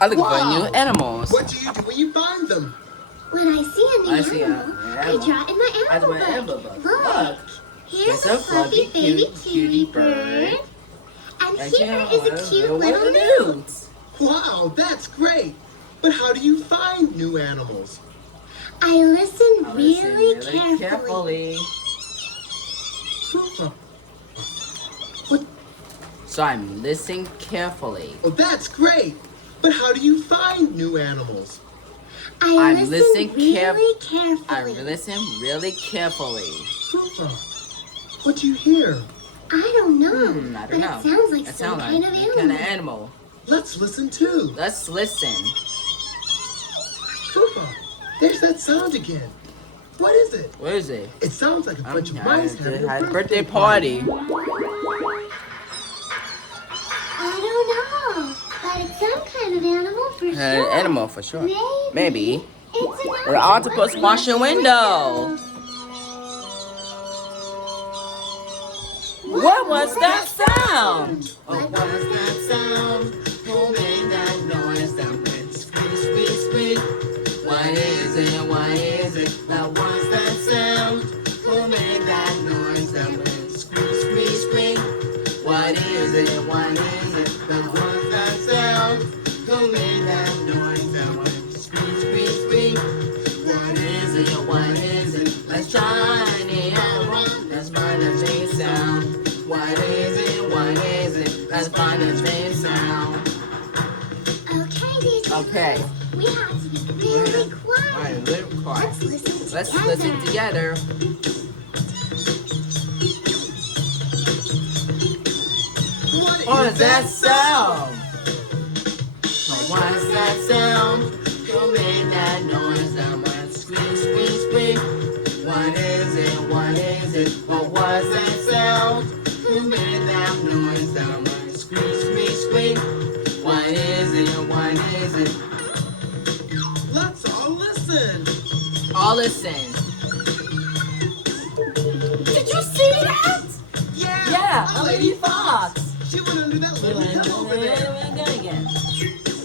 I'm looking for Wow. new animals. What do you do when you find them? When I see a new animal, I draw it in my I draw an animal animal book. book. Look, here's a fluffy baby cutie bird. And here is a cute little newt. Wow, that's great. But how do you find new animals? I listen really carefully. What? So I'm listening carefully. Oh, that's great. But how do you find new animals? I listen really carefully. I listen really carefully. What do you hear? I don't know. I but don't know. It sounds like It some sounds kind like of some animal. kind of animal. Let's listen too. Let's listen. There's that sound again. What is it? What is it? It sounds like a bunch of mice having a birthday party. I don't know. But it's some kind of animal for sure. An animal for sure. Maybe. It's An octopus washing window. What was that sound? What was that sound? Who made that noise that went squeak, squeak, squeak? What is it? What is it? That was that sound? Who made that noise that went squeak, squeak, squeak? What is it? What is it? That was that sound? Who made that noise that went squeak, squeak, squeak? What is it? What is it? Let's shiny animal. Let's find a same sound. What is it? What is it? Let's find a same sound. Okay. We have to be really quiet. Alright, little quiet. Let's Let's listen together. What is that sound? What is that sound? Who made that noise that went squeak, squeak, squeak? What is it? What is it? What was that sound? Who made that noise that went squeak, squeak, squeak? What is it? What is it? Let's all listen. All listen. Did you see that? Yeah, a lady fox. She went under that little hill over there.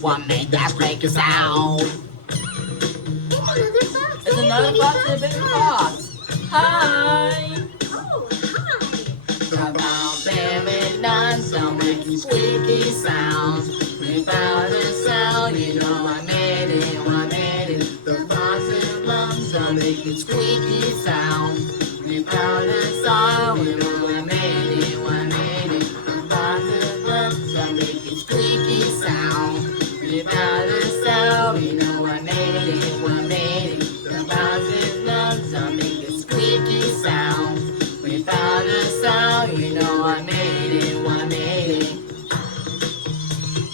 What made that breaking sound? It's another fox. It's another fox and a baby fox. Hi. Oh, hi. About there and none, so making squeaky sounds. Without a sound, you know I made it, I made it. The fox and lungs are making squeaky sounds. Without a sound, you know I made it, I made it. The fox and lungs are making squeaky sounds. Without a sound, you know I made it, I made it. The fox and lungs are making squeaky sounds. Without a sound, you know I made it, I made it.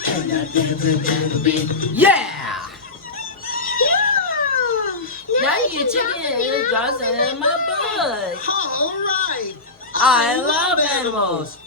And I dance and the beat. Yeah! Now you chicken draws in my book. All right. I love animals.